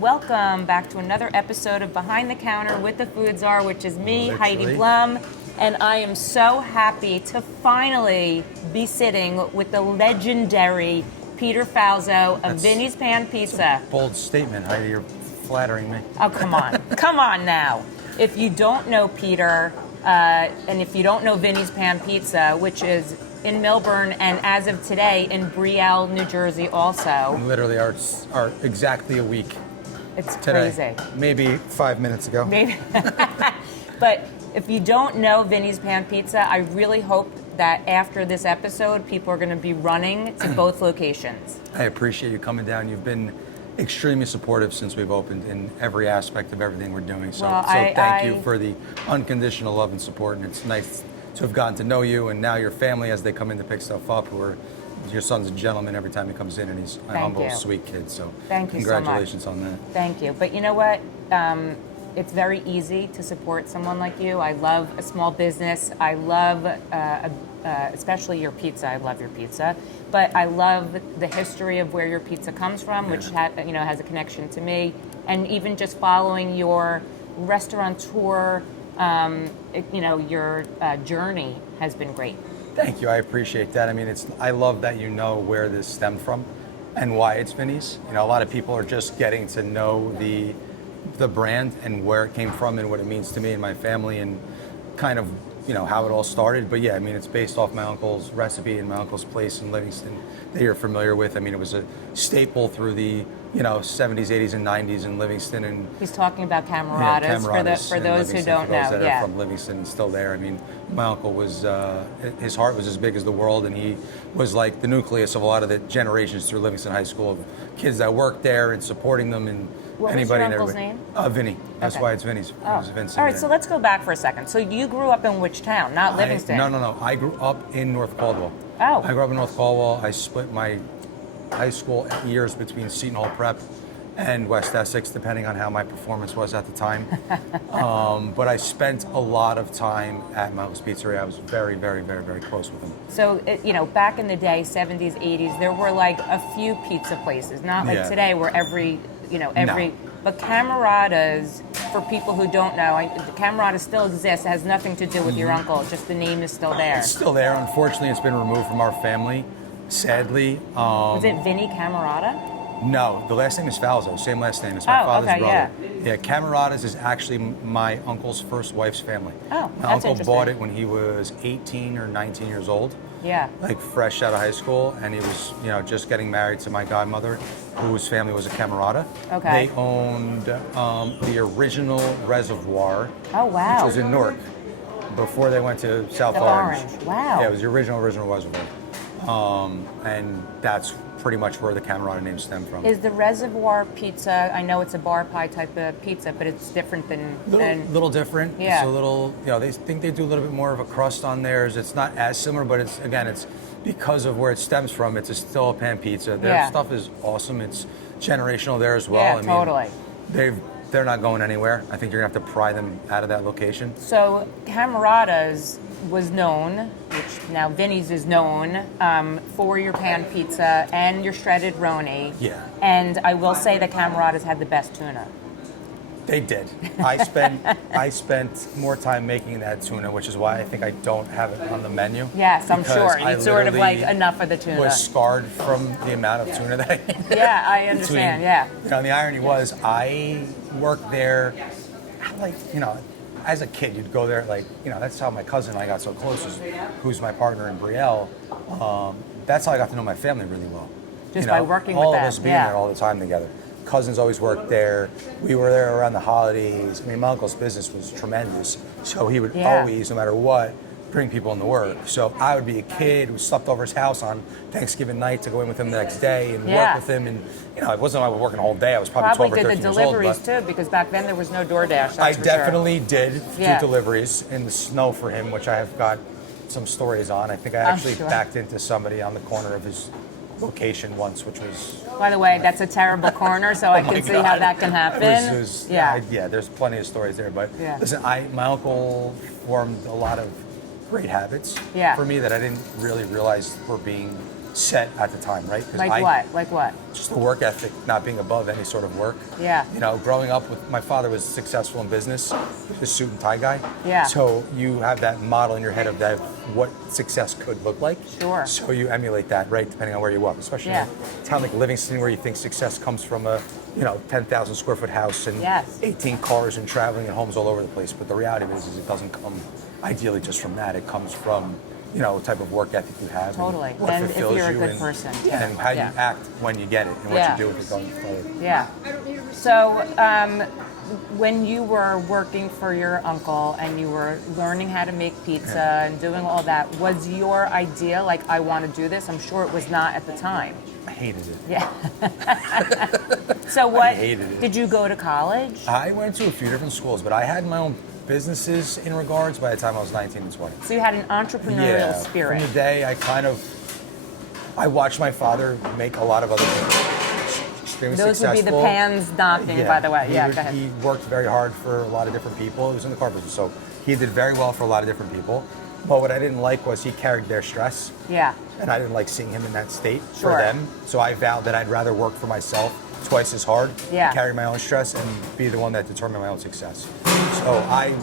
Welcome back to another episode of Behind the Counter with the Food Czar, which is me, Heidi Blum, and I am so happy to finally be sitting with the legendary Peter Falzo of Vinnie's Pan Pizza. Bold statement, Heidi. You're flattering me. Oh, come on. Come on now. If you don't know Peter, and if you don't know Vinnie's Pan Pizza, which is in Millburn and as of today in Brielle, New Jersey also. Literally are exactly a week. It's today. Crazy. Maybe 5 minutes ago. Maybe. But if you don't know Vinnie's Pan Pizza, I really hope that after this episode, people are going to be running to both locations. I appreciate you coming down. You've been extremely supportive since we've opened in every aspect of everything we're doing. So, well, thank you for the unconditional love and support. And it's nice to have gotten to know you and now your family as they come in to pick stuff up. Your son's a gentleman every time he comes in, and he's a humble, sweet kid. So thank you congratulations so much. on that. Thank you. But you know what? It's very easy to support someone like you. I love a small business. I love, especially your pizza. I love your pizza. But I love the history of where your pizza comes from, which has a connection to me. And even just following your restaurateur, your journey has been great. Thank you. I appreciate that. I mean, I love that you know where this stemmed from and why it's Vinnie's. You know, a lot of people are just getting to know the brand and where it came from and what it means to me and my family and kind of, how it all started. But yeah, I mean, it's based off my uncle's recipe and my uncle's place in Livingston that you're familiar with. I mean, it was a staple through the 70s, 80s, and 90s in Livingston. And he's talking about Cammaratas, for those who don't know. That are from Livingston and still there. I mean, my uncle was, his heart was as big as the world, and he was like the nucleus of a lot of the generations through Livingston High School of kids that worked there and supporting them and what anybody was your and uncle's everybody. name? Vinnie. That's why it's Vinnie's. Oh. It was Vincent. All right, so let's go back for a second. So you grew up in which town? Not Livingston. No. I grew up in North Caldwell. Oh. I grew up in North Caldwell. I split my high school years between Seton Hall Prep and West Essex, depending on how my performance was at the time. But I spent a lot of time at my uncle's pizzeria. I was very, very, very, very close with him. So, back in the day, 70s, 80s, there were like a few pizza places, not like today where every. No. But Cammaratas, for people who don't know, Cammarata still exists. It has nothing to do with your uncle. Just the name is still there. It's still there. Unfortunately, it's been removed from our family, sadly. Was it Vinnie Cammarata? No, the last name is Falzo. Same last name. It's my father's brother. Yeah, Cammaratas is actually my uncle's first wife's family. Oh, my uncle bought it when he was 18 or 19 years old. Yeah. Like fresh out of high school, and he was, just getting married to my godmother, whose family was a Cammarata. Okay. They owned the original reservoir. Oh, wow. Which was in Newark before they went to South Orange. Wow. Yeah, it was the original reservoir. And that's pretty much where the Cammarata name stemmed from. Is the reservoir pizza, I know it's a bar pie type of pizza, but it's different than... Little different. Yeah. It's a little, they think they do a little bit more of a crust on theirs. It's not as similar, but it's because of where it stems from, it's still a pan pizza. Their stuff is awesome. It's generational there as well. Yeah, totally. They're not going anywhere. I think you're going to have to pry them out of that location. So Cammarata's was known, which now Vinnie's is known, for your pan pizza and your shredded roni. Yeah. And I will say that Cammarata's had the best tuna. They did. I spent more time making that tuna, which is why I think I don't have it on the menu. Yes, I'm sure. It's sort of like enough of the tuna. Was scarred from the amount of tuna that I ate. Yeah, I understand. The irony was I worked there, as a kid, you'd go there, that's how my cousin and I got so close, who's my partner in Brielle. That's how I got to know my family really well. Just by working with them. All of us being there all the time together. Cousins always worked there. We were there around the holidays. I mean, my uncle's business was tremendous. So he would always, no matter what, bring people into work. So I would be a kid who slept over his house on Thanksgiving night to go in with him the next day and work with him. And, it wasn't like I was working a whole day. I was probably 12 or 13 years old. Probably did the deliveries, too, because back then there was no DoorDash. I definitely did do deliveries in the snow for him, which I have got some stories on. I think I actually backed into somebody on the corner of his location once, which was... By the way, that's a terrible corner, so I can see how that can happen. There's plenty of stories there. But listen, my uncle formed a lot of great habits for me that I didn't really realize were being set at the time, right? 'Cause Like what? Like what? Just the work ethic, not being above any sort of work. Yeah. You know, growing up with my father was successful in business, he was a suit and tie guy. Yeah. So you have that model in your head of that what success could look like. Sure. So you emulate that, right? Depending on where you are, especially Yeah. in a town like Livingston, where you think success comes from a 10,000 square foot house and Yes. 18 cars and traveling and homes all over the place. But the reality is it doesn't come ideally just from that. It comes from the type of work ethic you have. Totally. What And if fulfills you're a you good and, person, And how yeah. you act when you get it and what Yeah. you do with it going forward. Yeah. So, when you were working for your uncle and you were learning how to make pizza and doing all that, was your idea like, I want to do this? I'm sure it was not at the time. I hated it. Yeah. So what? I hated it. Did you go to college? I went to a few different schools, but I had my own businesses in regards by the time I was 19 and 20. So you had an entrepreneurial spirit. From the day I watched my father make a lot of other things. Extremely Those successful. would be the pans knocking, by the way. He Yeah, would- go ahead. He worked very hard for a lot of different people. He was in the car business, so he did very well for a lot of different people. But what I didn't like was he carried their stress, Yeah. and I didn't like seeing him in that state Sure. for them. So I vowed that I'd rather work for myself twice as hard, Yeah. carry my own stress, and be the one that determined my own success. So I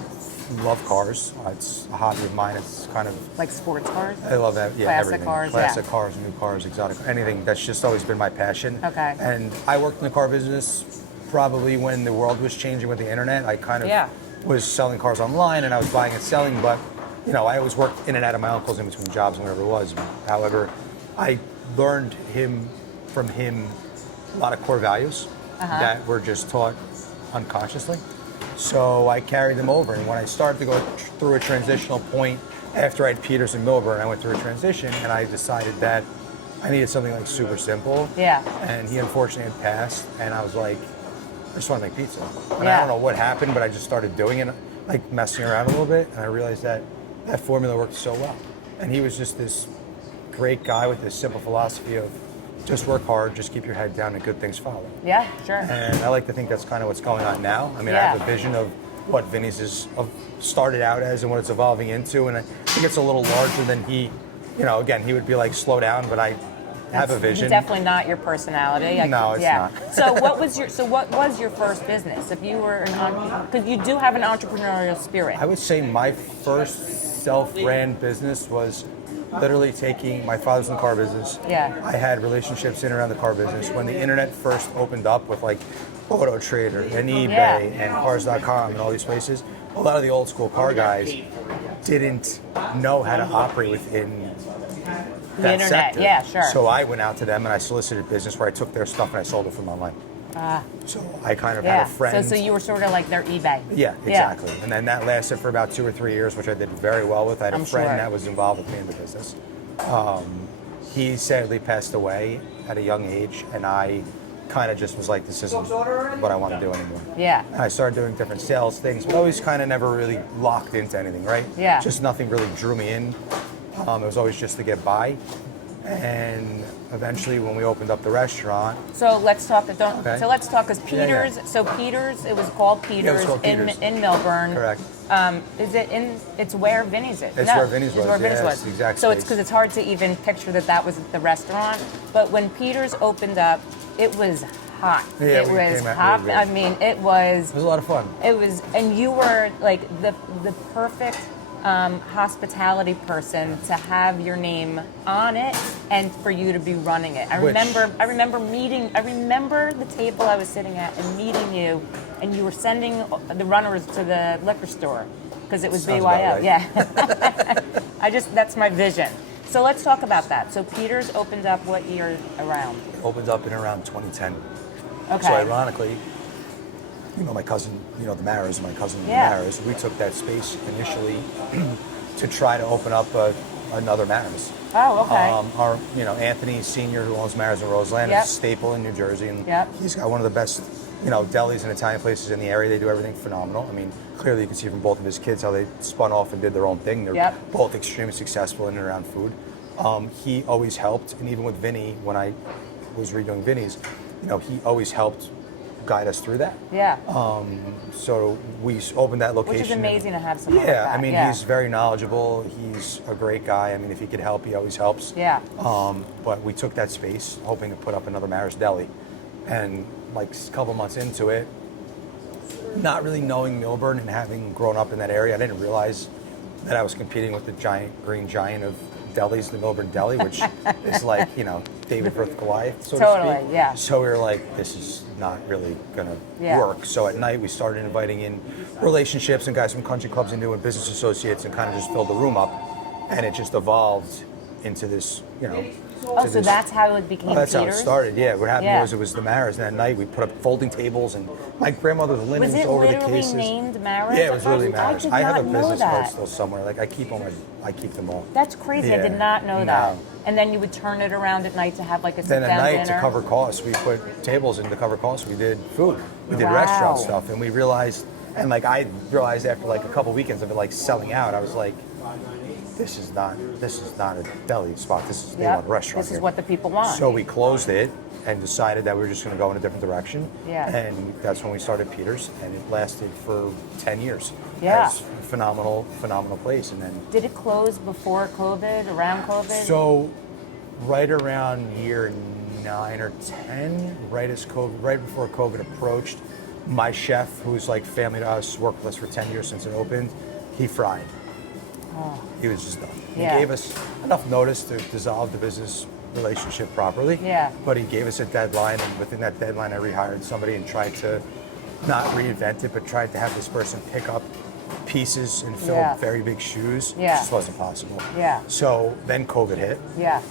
love cars. It's a hobby of mine. It's kind of Like sports cars? I love that. Yeah, Classic everything. cars, Classic yeah. cars, new cars, exotic, anything. That's just always been my passion. Okay. And I worked in the car business probably when the world was changing with the internet. I kind of Yeah. was selling cars online and I was buying and selling, but I always worked in and out of my uncle's in between jobs and whatever it was. However, I learned from him a lot of core values that were just taught unconsciously. So I carried them over, and when I started to go through a transitional point after I had Peters and Millburn, I went through a transition, and I decided that I needed something like super simple. Yeah. And he unfortunately had passed, and I was like, I just want to make pizza. And Yeah. I don't know what happened, but I just started doing it, like messing around a little bit, and I realized that formula worked so well. And he was just this great guy with this simple philosophy of just work hard, just keep your head down, and good things follow. Yeah, sure. And I like to think that's kind of what's going on now. I mean, I Yeah. have a vision of what Vinnie's started out as and what it's evolving into, and I think it's a little larger than he, again, he would be like, slow down, but I have a vision. Definitely not your personality. No, it's not. So what was your first business? If you were because you do have an entrepreneurial spirit. I would say my first self-ran business was literally taking, my father's in the car business. Yeah. I had relationships in and around the car business. When the internet first opened up with like Auto Trader and eBay Yeah. and Cars.com and all these places, a lot of the old school car guys didn't know how to operate within that internet, sector. yeah, sure. So I went out to them and I solicited business where I took their stuff and I sold it from online. So I kind of had Yeah. a friend. So you were sort of like their eBay. Yeah, exactly. And then that lasted for about 2 or 3 years, which I did very well with. I had a I'm friend sure. that was involved with me in the business. He sadly passed away at a young age, and I kind of just was like, this isn't what I want to do anymore. Yeah. And I started doing different sales things, but always kind of never really locked into anything, right? Yeah. Just nothing really drew me in. It was always just to get by. And eventually, when we opened up the restaurant, So let's talk. Okay. So let's talk because Yeah, yeah. Peters. So Peters, it was called Peters, called Peters. in Millburn. correct. Is it in? It's where Vinnie's is. It's No, where Vinnie's it's was, where Vinnie's yes, was. exact So it's space. because it's hard to even picture that was the restaurant. But when Peters opened up, it was hot. Yeah, it we was came out hot. really good. I mean, it was. It was a lot of fun. It was, and you were like the perfect hospitality person to have your name on it and for you to be running it. I remember the table I was sitting at and meeting you, and you were sending the runners to the liquor store because it was Sounds BYO. about right. Yeah. that's my vision. So let's talk about that. So Peters opened up what year around? Opened up in around 2010. Okay. So ironically, my cousin, the Maras, my cousin Yeah. Maras, we took that space initially to try to open up another Maras. Oh, okay. Our, Anthony Senior, who owns Maras in Roseland, Yep. is a staple in New Jersey, and Yep. he's got one of the best, delis and Italian places in the area. They do everything phenomenal. I mean, clearly you can see from both of his kids how they spun off and did their own thing. They're Yep. both extremely successful in and around food. He always helped, and even with Vinnie, when I was redoing Vinnie's, he always helped guide us through that. Yeah. So we opened that location. Which is amazing to have someone like Yeah, that. I mean, he's very knowledgeable. He's a great guy. I mean, if he could help, he always helps. Yeah. But we took that space, hoping to put up another Maris Deli. And like a couple months into it, not really knowing Millburn and having grown up in that area, I didn't realize that I was competing with the green giant of delis, the Millburn Deli, which is like, you know, David versus Goliath, so to speak. Totally, yeah. So we were like, this is not really going to Yeah. work. So at night we started inviting in relationships and guys from country clubs and doing business associates and kind of just filled the room up. And it just evolved into this, you know. Oh, so that's how it became That's Peter's? how it started, yeah. What happened Yeah. was it was the Maris, and at night we put up folding tables and my grandmother's linens Was it over the literally cases. named Maris? Yeah, it was literally Maris. I did I have not a know business that. card still somewhere. Like I keep them all. That's crazy. I Yeah. did not know that. No. And then you would turn it around at night to have like a Then sit-down at night, dinner? to cover costs, we put tables in to cover costs. We did food. We did Wow. restaurant stuff, and we realized, and like I realized after like a couple weekends of it like selling out, I was like, this is not a deli spot. This is they Yep. want a restaurant. This is here. what the people want. So we closed it and decided that we were just going to go in a different direction. Yeah. And that's when we started Peter's, and it lasted for 10 years. Yeah. It's a phenomenal place, and then. Did it close before COVID, around COVID? So, right around year 9 or 10, right before COVID approached, my chef, who's like family to us, worked with us for 10 years since it opened, he fried. Oh. He was just done. Yeah. He gave us enough notice to dissolve the business relationship properly. Yeah. But he gave us a deadline, and within that deadline, I rehired somebody and tried to not reinvent it, but tried to have this person pick up pieces and fill Yeah. very big shoes. Yeah. It just wasn't possible. Yeah. So then COVID hit. Yeah.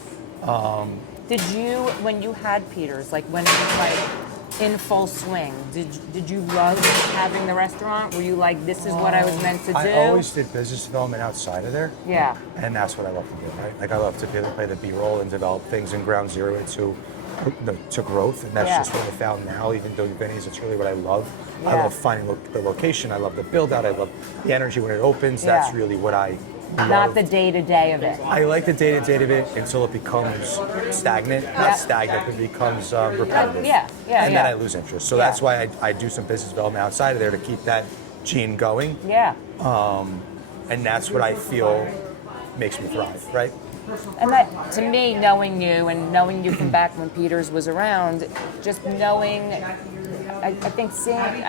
Did you, when you had Peter's, like when it was like in full swing, did you love having the restaurant? Were you like, this is what I was meant to do? I always did business development outside of there. Yeah. And that's what I love to do, right? Like I love to play the B-roll and develop things in ground zero to growth, and that's Yeah. just what I found now. Even doing Vinnie's, it's really what I love. I Yeah. love finding the location. I love the build out. I love the energy when it opens. Yeah. That's really what I love. Not the day-to-day of it. I like the day-to-day of it until it becomes stagnant. Yeah. Not stagnant, but becomes repetitive. Yeah, And yeah. then I lose interest. So Yeah. that's why I do some business development outside of there to keep that gene going. Yeah. And that's what I feel makes me thrive, right? And that, to me, knowing you from back when Peter's was around, just knowing, I think seeing,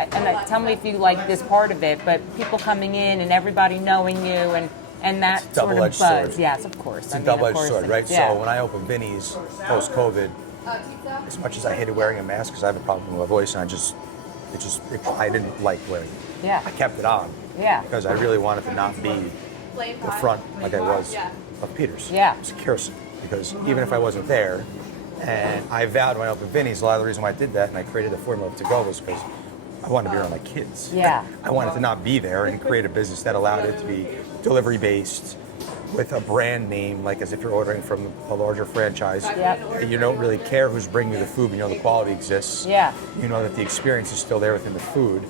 tell me if you like this part of it, but people coming in and everybody knowing you and that sort of double-edged buzz. sword. Yes, of course. It's a double-edged sword, right? Yeah. So when I opened Vinnie's post-COVID, as much as I hated wearing a mask because I have a problem with my voice, and I didn't like wearing it. Yeah. I kept it on. Yeah. Because I really wanted to not be the front like I was of Peter's. Yeah. Security. Because even if I wasn't there, and I vowed when I opened Vinnie's, a lot of the reason why I did that and I created the formula to go was because I wanted to be around my kids. Yeah. I wanted to not be there and create a business that allowed it to be delivery based with a brand name, like as if you're ordering from a larger franchise. Yep. You don't really care who's bringing you the food, but you know the quality exists. Yeah. You know that the experience is still there within the food,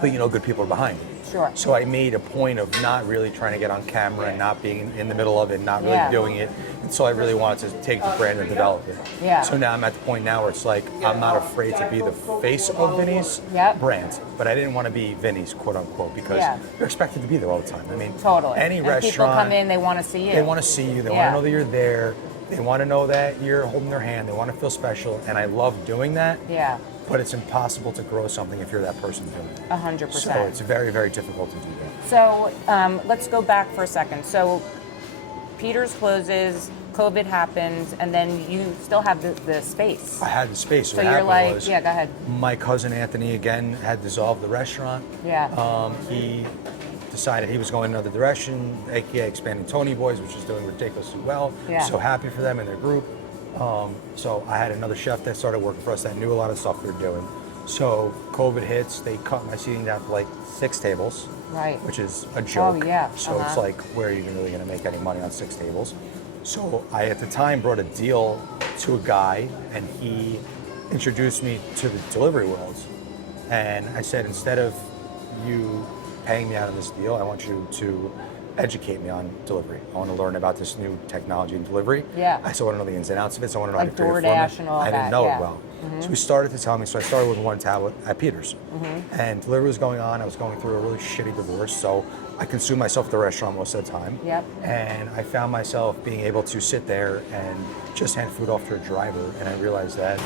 but you know good people are behind it. Sure. So I made a point of not really trying to get on camera and not being in the middle of it, not really Yeah. doing it. And so I really wanted to take the brand and develop it. Yeah. So now I'm at the point now where it's like I'm not afraid to be the face of Vinnie's Yep. brand, but I didn't want to be Vinnie's quote unquote because Yeah. you're expected to be there all the time. I mean, Totally. any and restaurant, people come in, they want to see you. they want to see you. They Yeah. want to know that you're there. They want to know that you're holding their hand. They want to feel special, and I love doing that. Yeah. But it's impossible to grow something if you're that person doing it. 100%. So it's very, very difficult to do that. So let's go back for a second. So Peter's closes, COVID happens, and then you still have the space. I had the space. So What you're happened like, was yeah, go ahead. my cousin Anthony again had dissolved the restaurant. Yeah. He decided he was going another direction, aka expanding Tony Boys, which is doing ridiculously well. Yeah. So happy for them and their group. So I had another chef that started working for us that knew a lot of stuff we were doing. So COVID hits, they cut my seating down to like 6 tables. Right. Which is a joke. Oh, yeah. So it's like, where are you really going to make any money on 6 tables? So I, at the time, brought a deal to a guy, and he introduced me to the delivery world. And I said, instead of you paying me out of this deal, I want you to educate me on delivery. I want to learn about this new technology in delivery. Yeah. I still want to know the ins and outs of it. So I want to know Like how to create a format. DoorDash and all I didn't that, know yeah. it well. So we started to tell me. So I started with one tablet at Peter's, and delivery was going on. I was going through a really shitty divorce, so I consumed myself at the restaurant most of the time. Yep. And I found myself being able to sit there and just hand food off to a driver, and I realized that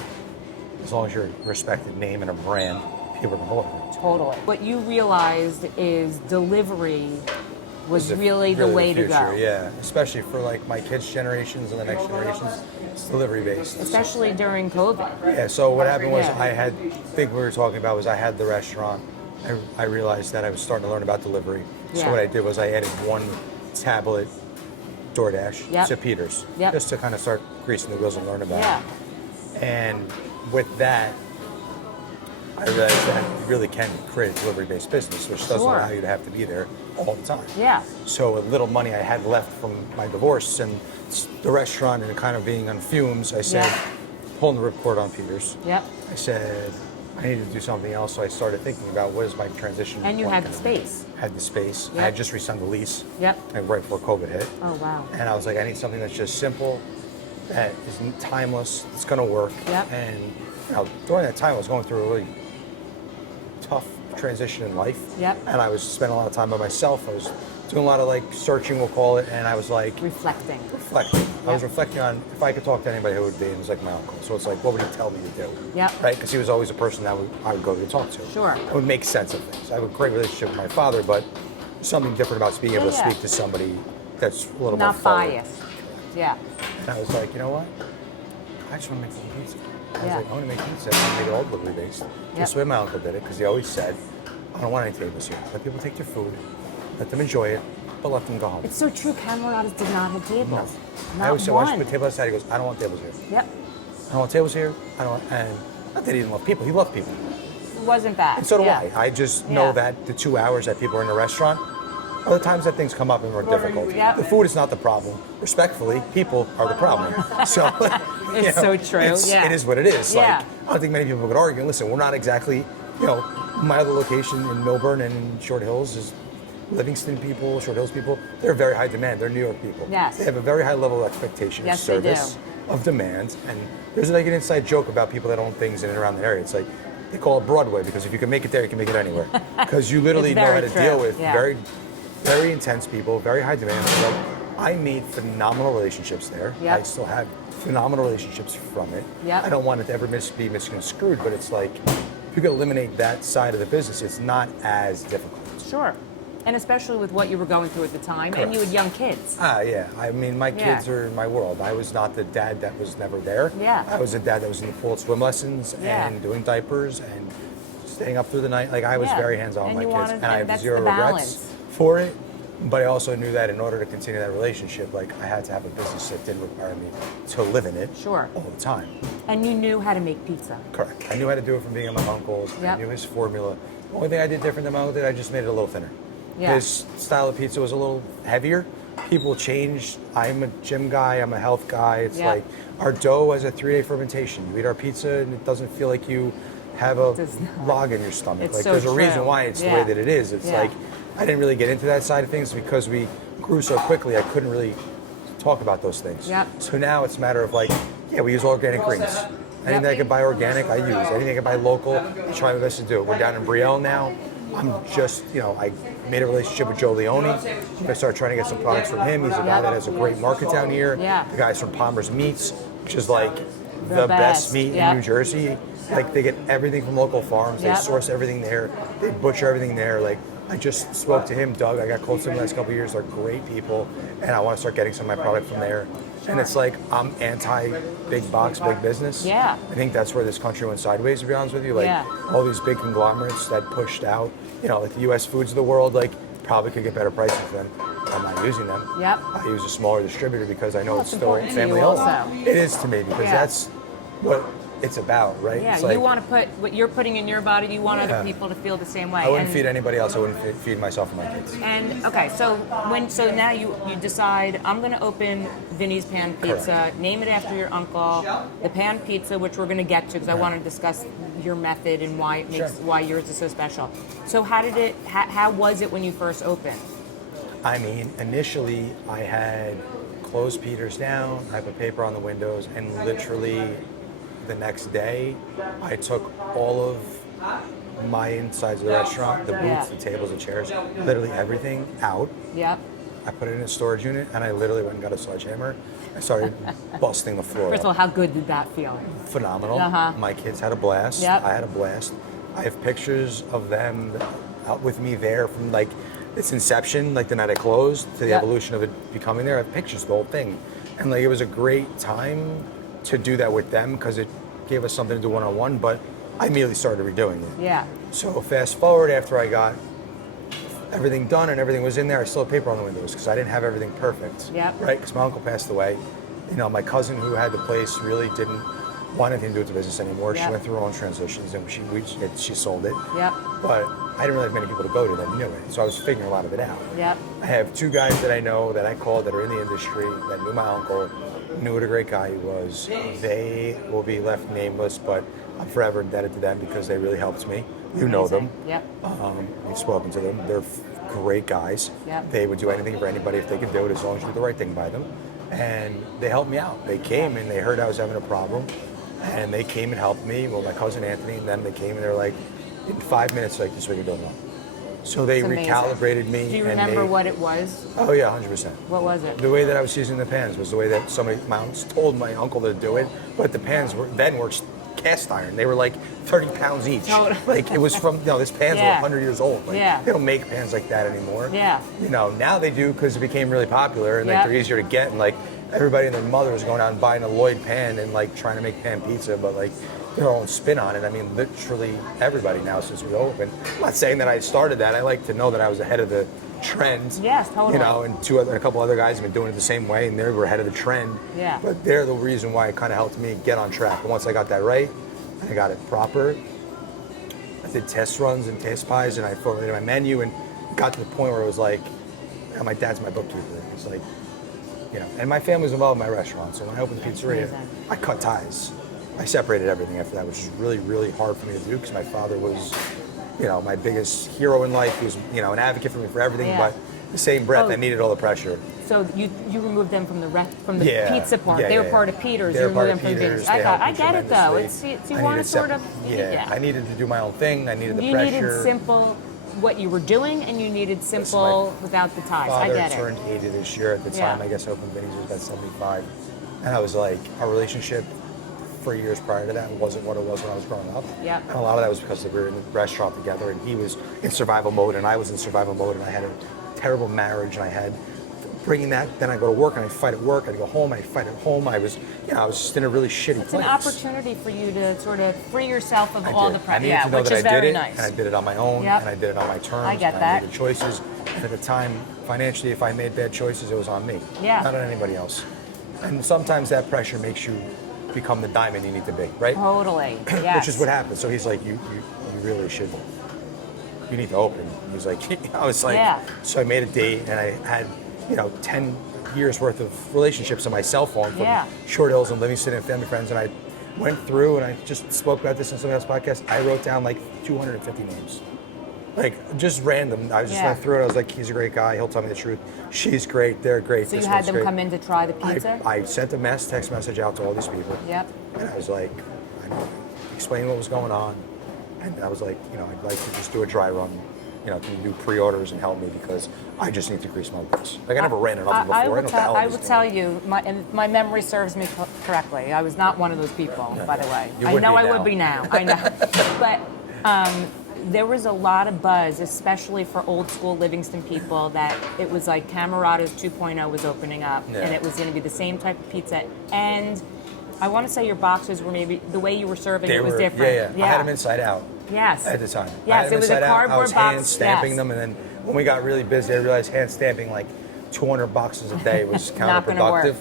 as long as you're a respected name and a brand, people are going to hold it. Totally. What you realized is delivery was really the way to go. Yeah, especially for like my kids' generations and the next generations, it's delivery based. Especially during COVID. Yeah. So what happened was Yeah. I think we were talking about was I had the restaurant. I realized that I was starting to learn about delivery. So Yeah. what I did was I added one tablet DoorDash Yep. to Peter's, Yep. just to kind of start greasing the wheels and learn about Yeah. it. And with that, I realized that you really can create a delivery-based business, which doesn't Sure. allow you to have to be there all the time. Yeah. So with little money I had left from my divorce and the restaurant and kind of being on fumes, I said, Yeah. pulling the ripcord on Peter's. Yep. I said, I need to do something else. So I started thinking about what is my transition. And you point had the gonna be. space. Had the space. Yep. I had just re-signed the lease. Yep. Like right before COVID hit. Oh, wow. And I was like, I need something that's just simple, that is timeless, it's gonna work. Yep. And during that time, I was going through a really tough transition in life. Yep. And I was spending a lot of time by myself. I was doing a lot of like searching, we'll call it, and I was like Reflecting. reflecting. I was Yep. reflecting on if I could talk to anybody who would be, and it was like my uncle. So it's like, what would he tell me to do? Yep. Right? Because he was always a person that I would go to talk to. Sure. I would make sense of things. I have a great relationship with my father, but there's something different about being able to Yeah. speak to somebody that's a little Not more forward. biased. Yeah. And I was like, you know what? I just want to make some pizza. I was Yeah. like, I want to make pizza. I want to make it all delivery based. Just the way my uncle did it, because he always said, I don't want any tables here. Let people take their food, let them enjoy it, but let them go home. It's so true. Camaratas did not have tables. I Not always said, why should one. we put tables outside? He goes, I don't want tables here. Yep. I don't want tables here. I don't want, and not that he didn't love people. He loved people. It wasn't bad. And so do Yeah. I. I just Yeah. know that the 2 hours that people are in the restaurant are the times that things come up and are difficult. Yep. The food is not the problem. Respectfully, people are the problem. So It's so true, yeah. It is what it is. Yeah. Like, I don't think many people could argue. Listen, we're not exactly, my other location in Millburn and in Short Hills is Livingston people, Short Hills people. They're very high demand. They're New York people. Yes. They have a very high level of expectation Yes, of they do. service, of demand. And there's like an inside joke about people that own things in and around the area. It's like, they call it Broadway because if you can make it there, you can make it anywhere. Because you literally It's know how very to true, deal with yeah. very, very intense people, very high demand. So I made phenomenal relationships there. Yep. I still have phenomenal relationships from it. Yep. I don't want it to ever be misconstrued, but it's like, if you could eliminate that side of the business, it's not as difficult. Sure. And especially with what you were going through at the time, and you had young kids. Yeah. I mean, my Yeah. kids are my world. I was not the dad that was never there. Yeah. I was a dad that was in the pool at swim lessons Yeah. and doing diapers and staying up through the night. Like, I was Yeah. very hands-on And with you my kids. wanted- And I and have that's zero the regrets balance. for it. But I also knew that in order to continue that relationship, like, I had to have a business that didn't require me to live in it Sure. all the time. And you knew how to make pizza. Correct. I knew how to do it from being at my uncle's. I Yep. knew his formula. The only thing I did different than my uncle did, I just made it a little thinner. Yeah. His style of pizza was a little heavier. People change. I'm a gym guy. I'm a health guy. It's Yeah. like our dough has a 3-day fermentation. You eat our pizza and it doesn't feel like you have a does not. log in your stomach. It's Like so there's a true. reason why it's the way Yeah. that it is. It's Yeah. like I didn't really get into that side of things because we grew so quickly. I couldn't really talk about those things. Yep. So now it's a matter of like, yeah, we use organic greens. Anything that I could buy organic, I use. Anything I could buy local, I try my best to do it. We're down in Brielle now. I'm just, I made a relationship with Joe Leone. I started trying to get some products from him. He's a guy that has a great market down here. Yeah. The guy's from Palmer's Meats, which is like The the best best. meat Yep. in New Jersey. Like they get everything from local farms. Yep. They source everything there. They butcher everything there. Like I just spoke to him, Doug. I got close to him the last couple of years. They're great people, and I want to start getting some of my product from there. And it's like I'm anti big box, big business. Yeah. I think that's where this country went sideways. To be honest with you, like Yeah. all these big conglomerates that pushed out, like the U.S. Foods of the world, like probably could get better pricing for them. I'm not using them. Yep. I use a smaller distributor because I know Well, it's it's still important to family you owned. also. It is to me because Yeah. that's what it's about, right? Yeah, It's you like, want to put what you're putting in your body, you want Yeah. other people to feel the same way. I wouldn't And- feed anybody else. I wouldn't feed myself and my kids. And okay, so now you decide I'm going to open Vinnie's Pan Pizza, Correct. name it after your uncle, the Pan Pizza, which we're going to get to because I want to discuss your method and why Sure. why yours is so special. So how was it when you first opened? I mean, initially I had closed Peter's down, I put paper on the windows, and literally the next day I took all of my insides of the restaurant, the booths, the tables, the chairs, literally everything out. Yep. I put it in a storage unit, and I literally went and got a sledgehammer. I started busting the floor First of all, up. how good did that feel? Phenomenal. Uh-huh. My kids had a blast. Yep. I had a blast. I have pictures of them out with me there from like its inception, like the night I closed, to the Yep. evolution of it becoming there. I have pictures of the whole thing. And like it was a great time to do that with them because it gave us something to do one-on-one, but I immediately started redoing it. Yeah. So fast forward, after I got everything done and everything was in there, I still had paper on the windows because I didn't have everything perfect. Yep. Right? Because my uncle passed away. You know, my cousin who had the place really didn't want anything to do with the business anymore. Yep. She went through her own transitions and she sold it. Yep. But I didn't really have many people to go to that knew it. So I was figuring a lot of it out. Yep. I have two guys that I know that I called that are in the industry that knew my uncle, knew what a great guy he was. They will be left nameless, but I'm forever indebted to them because they really helped me. You know them. Yep. You've spoken to them. They're great guys. Yep. They would do anything for anybody if they could do it as long as you do the right thing by them. And they helped me out. They came and they heard I was having a problem. And they came and helped me. Well, my cousin Anthony and them, they came and they're like, in 5 minutes, like, this is what you're doing wrong. So they It's amazing. recalibrated me. Do you and remember they, what it was? Oh, yeah, 100%. What was it? The way that I was using the pans was the way that my aunts told my uncle to do it. But the pans were cast iron. They were like 30 pounds each. Totally. Like it was from, these pans were 100 years old. Like, Yeah. They don't make pans like that anymore. Yeah. Now they do because it became really popular and like Yep. they're easier to get and like everybody and their mother is going out and buying a Lloyd pan and like trying to make pan pizza, but like their own spin on it. I mean, literally everybody now since we opened. I'm not saying that I started that. I like to know that I was ahead of the trend. Yes, totally. And a couple other guys have been doing it the same way and they were ahead of the trend. Yeah. But they're the reason why it kind of helped me get on track. And once I got that right, I got it proper. I did test runs and taste pies, and I formulated my menu, and got to the point where it was like, my dad's my bookkeeper. It's like, and my family was involved in my restaurant. So when I opened the pizzeria, amazing. I cut ties. I separated everything after that, which is really, really hard for me to do because my father was, my biggest hero in life. He was, an advocate for me for everything, Yeah. but the same breath, Oh. I needed all the pressure. So you removed them from the Yeah. pizza part. Yeah, they were yeah. part of Peter's. They You were part removed them of from Peter's. Vinny's. They helped I me get it though. tremendously. It's you I want to needed sort of I needed to do my own thing. I needed the You pressure. needed simple what you were doing, and you needed simple without the ties. I Father get it. turned 80 this year. At the Yeah. time, I guess Uncle Vinnie's was about 75. And I was like, our relationship for years prior to that wasn't what it was when I was growing up. Yep. And a lot of that was because we were in the restaurant together and he was in survival mode and I was in survival mode and I had a terrible marriage and I had bringing that, then I go to work and I fight at work, I go home, I fight at home. I was just in a really shitty It's place. an opportunity for you to sort of free yourself of I all did. the I pressure. needed Yeah, to know which that is I did very it, nice. and I did it on my own, Yep. and I did it on my terms. I get and that. I made the choices, and at the time, financially, if I made bad choices, it was on me, Yeah. not on anybody else. And sometimes that pressure makes you become the diamond you need to be, right? Totally. Yes. Which is what happened. So he's like, you really should. You need to open. He was like, I was like, Yeah. So I made a date, and I had 10 years worth of relationships on my cell phone from Yeah. Short Hills and Livingston and family friends, and I went through and I just spoke about this in somebody else's podcast. I wrote down like 250 names, like just random. I just Yeah. went through it. I was like, he's a great guy. He'll tell me the truth. She's great. They're great. So this you had one's them great. come in to try the pizza? I sent a text message out to all these people. Yep. And I was like, I explained what was going on. And I was like, I'd like to just do a dry run. Can you do pre-orders and help me because I just need to increase my books. Like I never ran an oven before. I know will what the hell I this will thing tell is. you, my memory serves me correctly. I was not one of those people, by the way. You I would know be I now. would be now. I know. But there was a lot of buzz, especially for old school Livingston people, that it was like Cammarata's 2.0 was opening up, Yeah. and it was going to be the same type of pizza. And I want to say your boxes were maybe the way you were serving it was different. Yeah. I had them inside out. Yes. At the time. I Yes, had them it was a inside out. I cardboard was box. hand stamping Yes. them, and then when we got really busy, I realized hand stamping like 200 boxes a day was Not going to work. counterproductive.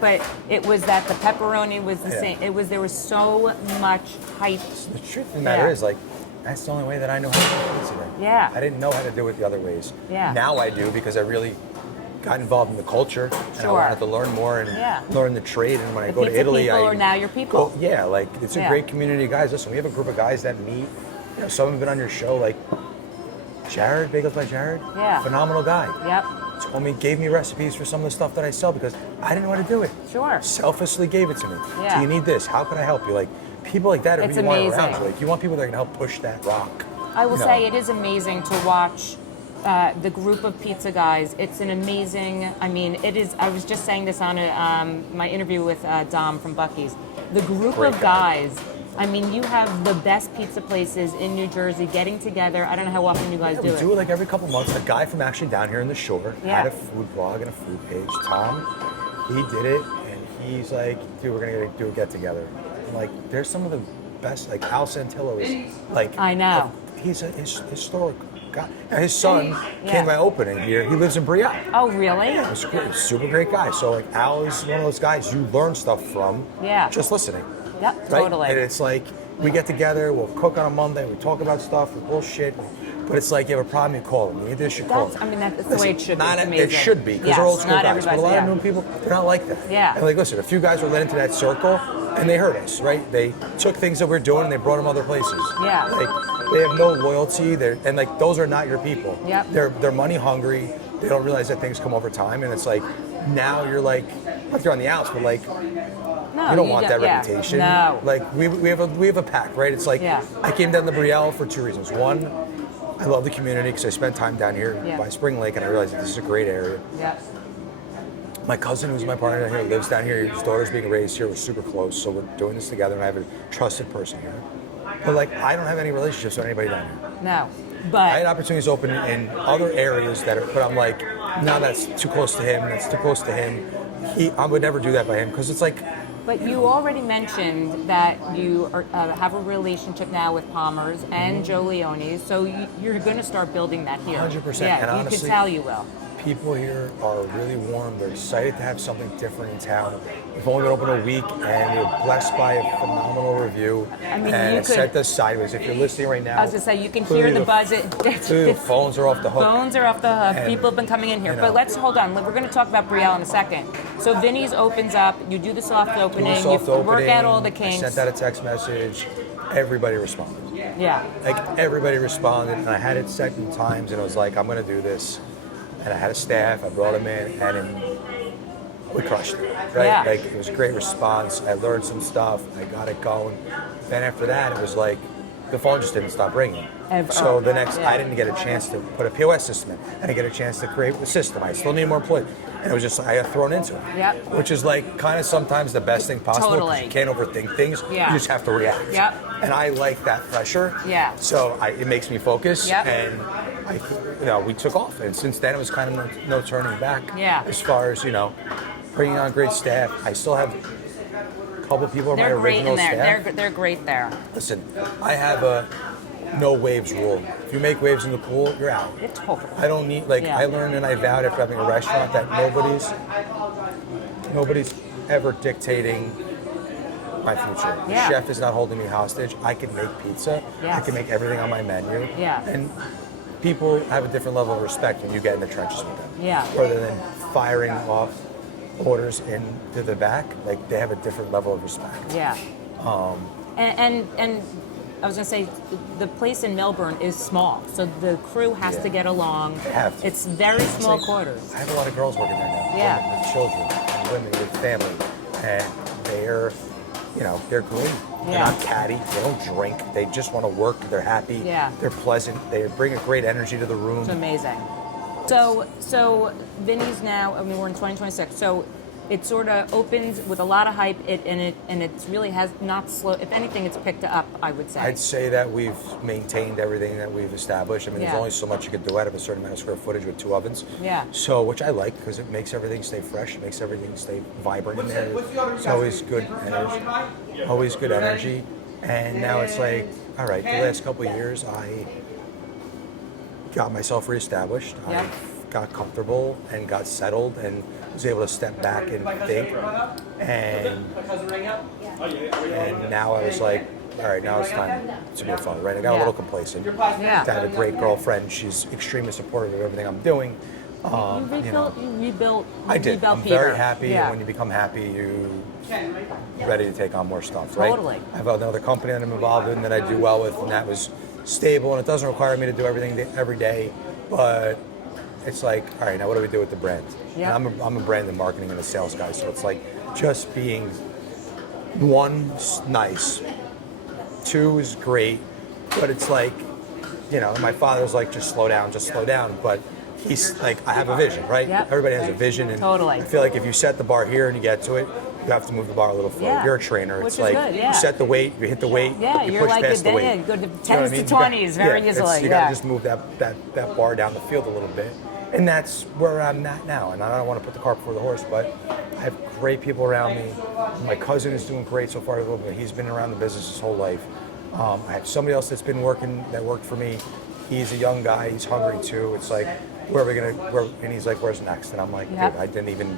But it was that the pepperoni was the Yeah. same. There was so much hype. The truth of the matter Yeah. is, like, that's the only way that I know how to do pizza. Yeah. I didn't know how to do it the other ways. Yeah. Now I do because I really got involved in the culture and I Sure. wanted to learn more and Yeah. learn the trade. And when I The go to pizza Italy, people I are now your people. Yeah, like it's a Yeah. great community of guys. Listen, we have a group of guys that meet. Some have been on your show. Like Jared, Bagels by Jared, Yeah. phenomenal guy. Yep. Gave me recipes for some of the stuff that I sell because I didn't know how to do it. Sure. Selfishly gave it to me. Yeah. Do you need this? How can I help you? Like, people like that are It's who you want around amazing. you. Like, you want people that can help push that rock. I will you know? say it is amazing to watch the group of pizza guys. It's an amazing, I mean, it is, I was just saying this on my interview with Dom from Buc-ee's. The group Great of guy. guys, I mean, you have the best pizza places in New Jersey getting together. I don't know how often you guys Yeah, do we it. do it like every couple months. A guy from actually down here in the shore Yeah. had a food blog and a food page. Tom, he did it, and he's like, dude, we're gonna do a get together. And like, there's some of the best. Like Al Santillo is like, I know. He's a historic guy. And his son Yeah. came to my opening here. He lives in Brielle. Oh, really? Yeah, he's great. He's a super great guy. So like, Al is one of those guys you learn stuff from. Yeah. Just listening. Yep, Right? totally. And it's like, we get together, we'll cook on a Monday, we talk about stuff, we bullshit. But it's like, you have a problem, you call them. You need this, you call That's, them. I mean, that's the way it should be. Not, It's it amazing. should be, because Yes, they're old school not guys. But a lot everybody's- of new people, they're not like that. Yeah. And like, listen, a few guys were led into that circle, and they hurt us, right? They took things that we're doing, and they brought them other places. Yeah. Like, they have no loyalty, and like, those are not your people. Yep. They're money hungry. They don't realize that things come over time, and it's like, now you're like, like you're on the outs, but like, No, you don't want that yeah. reputation. No. Like we have a pack, right? It's like Yeah. I came down to Brielle for two reasons. One, I love the community because I spent time down here Yeah. by Spring Lake, and I realized that this is a great area. Yeah. My cousin, who's my partner down here, lives down here. His daughter's being raised here. We're super close, so we're doing this together, and I have a trusted person here. But like, I don't have any relationships with anybody down here. No. I had But opportunities open in other areas but I'm like, no, that's too close to him. That's too close to him. I would never do that by him because it's like, you already mentioned that you have a relationship now with Palmer's and Joe Leone's, so you're going to start building that here. 100%. Yeah, And you honestly, could tell you will. people here are really warm. They're excited to have something different in town. We've only been open a week, and we're blessed by a phenomenal review. I mean, and you it could- sent us sideways. If you're listening right now, I was going to say, you can clearly hear the buzz. clearly the phones are off the hook. Phones are off the hook. And, People have been coming in here. you know. But let's hold on. We're going to talk about Brielle in a second. So Vinny's opens up. You do the soft opening. Soft you work opening, out all the I kinks. sent out a text message. Everybody responded. Yeah. Like, everybody responded, and I had it set in times, and it was like, I'm going to do this. And I had a staff. I brought them in, and we crushed it, right? Yeah. Like, it was a great response. I learned some stuff. I got it going. Then after that, it was like, the phone just didn't stop ringing. So the next, yeah. I didn't get a chance to put a POS system in. I didn't get a chance to create the system. I still need more employees. And it was just, I got thrown into it. Yep. Which is like kind of sometimes the best thing possible. 'Cause Totally. you can't overthink things. Yeah. You just have to react. Yep. And I like that pressure. Yeah. So it makes me focus. Yep. And we took off. And since then, it was kind of no turning back. Yeah. As far as, bringing on great staff. I still have a couple people on my They're great original in there. staff. They're great there. Listen, I have a no waves rule. If you make waves in the pool, you're out. It's totally. I don't need, Yeah. I learned and I vowed after having a restaurant that nobody's ever dictating my future. The Yeah. chef is not holding me hostage. I can make pizza. I Yes. can make everything on my menu. Yeah. And people have a different level of respect when you get in the trenches with them. Yeah. Rather than firing off orders into the back, like they have a different level of respect. Yeah. And I was gonna say, the place in Millburn is small, so the crew has to get along. They have to. It's very small like, quarters. I have a lot of girls working there now. Yeah. Women with children, and women with family, and they're great. They're Yeah. not catty. They don't drink. They just want to work. They're happy. Yeah. They're pleasant. They bring a great energy to the room. It's amazing. So Vinny's now. I mean, we're in 2026. So it sort of opens with a lot of hype. And it really has not slow. If anything, it's picked up. I would say. I'd say that we've maintained everything that we've established. I mean, Yeah. there's only so much you could do out of a certain amount of square footage with 2 ovens. Yeah. So, which I like because it makes everything stay fresh, it makes everything stay vibrant in there. It's always good energy. Always good energy. And now it's like, all right, the last couple of years, I got myself reestablished. Yeah. I got comfortable and got settled and was able to step back and think. And now I was like, all right, now it's time to move forward, right? I got a little complacent. Yeah. I have a great girlfriend. She's extremely supportive of everything I'm doing. You rebuilt. I did. rebuilt I'm Peter. very happy. Yeah. And when you become happy, ready to take on more stuff, right? Totally. I have another company that I'm involved in that I do well with, and that was stable, and it doesn't require me to do everything every day. But it's like, all right, now what do we do with the brand? Yeah. And I'm a brand and marketing and a sales guy, so it's like just being one, nice, two is great, but it's like, you know, my father's like, just slow down, but he's like, I have a vision, right? Yep. Everybody has a vision, and Totally. I feel like if you set the bar here and you get to it, you have to move the bar a little further. Yeah. You're a trainer. Which It's is like good, yeah. you set the weight, you hit the weight, Yeah, you you're push like past the weight. you go to 10s You know what I mean? to 20s very easily. You got to just move that bar down the field a little bit. And that's where I'm at now. And I don't want to put the cart before the horse, but I have great people around me. My cousin is doing great so far a little bit. He's been around the business his whole life. I have somebody else that's been that worked for me. He's a young guy. He's hungry too. It's like, and he's like, where's next? And I'm like, Yep. dude, I didn't even,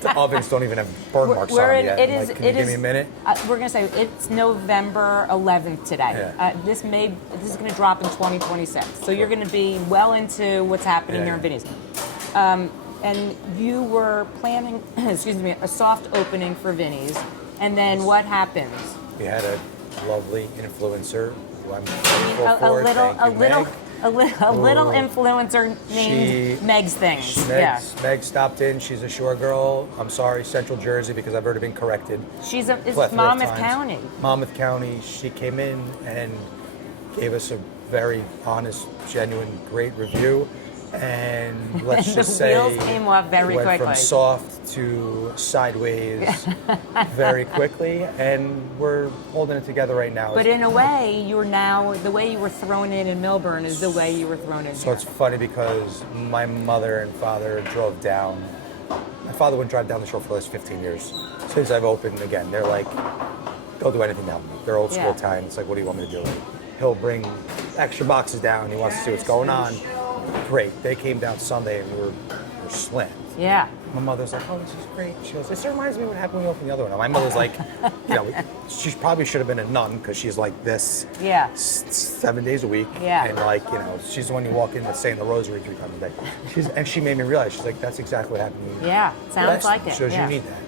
the ovens don't even have burn marks on them yet. I'm like, can you give me a minute? We're going to say it's November 11th today. Yeah. This is going to drop in 2026. So you're going to be well into what's happening here in Vinnie's. And you were planning, a soft opening for Vinnie's. And then what happens? We had a lovely influencer who I'm thankful for. A little influencer named Meg's Things. Meg stopped in. She's a shore girl. I'm sorry, Central Jersey, because I've already been corrected. It's plethora of Monmouth times. County. Monmouth County. She came in and gave us a very honest, genuine, great review. And let's just say, the wheels came off very went quickly. from soft to sideways very quickly, and we're holding it together right now. But in a way, the way you were thrown in Millburn is the way you were thrown in So here. it's funny because my mother and father drove down. My father wouldn't drive down the shore for the last 15 years. Since I've opened again, they're like, they'll do anything to help me. They're old school time. It's like, what do you want me to do? He'll bring extra boxes down. He wants to see what's going on. Great. They came down Sunday and we're slammed. Yeah. My mother's like, oh, this is great. She goes, this reminds me of what happened when we opened the other one. And my mother's like, she probably should have been a nun because she's like this 7 days a week. Yeah. And like, she's the one you walk in that's saying the rosary 3 times a day. And she made me realize, she's like, that's exactly what happened to me. Yeah. Sounds like it. She goes, yeah. you need that.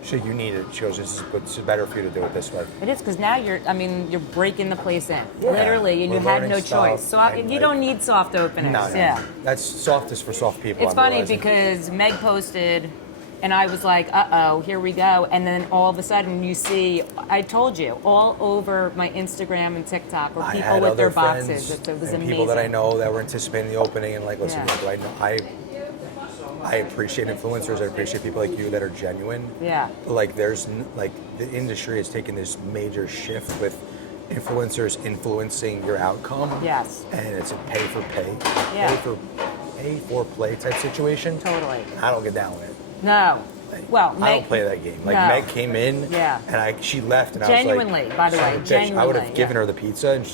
She goes, you need it. She goes, this is better for you to do it this way. It is, because now you're breaking the place in. Yeah. Literally, and We're you had learning no choice. stuff, So and, you don't need soft openings. No. Yeah. That's softest for soft people. It's funny because Meg posted, and I was like, uh-oh, here we go. And then all of a sudden you see, I told you, all over my Instagram and TikTok were people with their boxes. It was amazing. People that I know that were anticipating the opening and like, listen, I appreciate influencers. I appreciate people like you that are genuine. Yeah. Like the industry has taken this major shift with influencers influencing your outcome. Yes. And it's a pay for pay. Yeah. Pay for play type situation. Totally. I don't get down with it. No. Well, I don't play that game. Like Meg came in, and she left, and genuinely, I was like, by the way, genuinely, I would have given her the pizza, and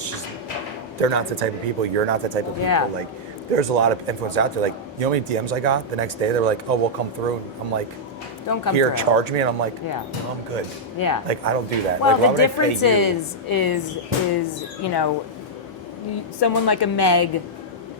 they're not the type of people. You're not the type of people. Yeah. Like, there's a lot of influence out there. Like, you know how many DMs I got the next day? They were like, "Oh, we'll come through." I'm like, "Don't come here, through. charge me," and I'm like, Yeah. No, I'm good. Yeah. Like, I don't do that. Well, like, why the would I difference pay is someone like a Meg.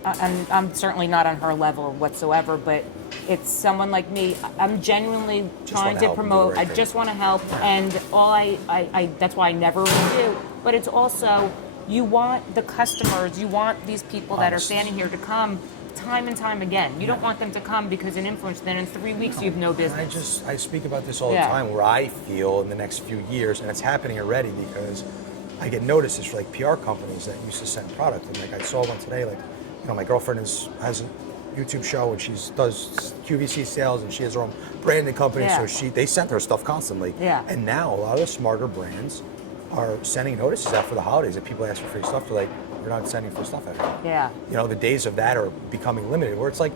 I'm certainly not on her level whatsoever, but it's someone like me. I'm genuinely trying to promote. I just want to help, and all I that's why I never review. But it's also, you want the customers, you want these people that are standing here to come time and time again. You don't want them to come because an influencer, then in 3 weeks you have no business. I speak about this all the time, where I feel in the next few years, and it's happening already because I get notices for like PR companies that used to send product, and like I saw one today, like, my girlfriend has a YouTube show and she does QVC sales and she has her own branding company, so they sent her stuff constantly. Yeah. And now a lot of the smarter brands are sending notices out for the holidays. If people ask for free stuff, they're like, we're not sending free stuff out. Yeah. The days of that are becoming limited, where it's like,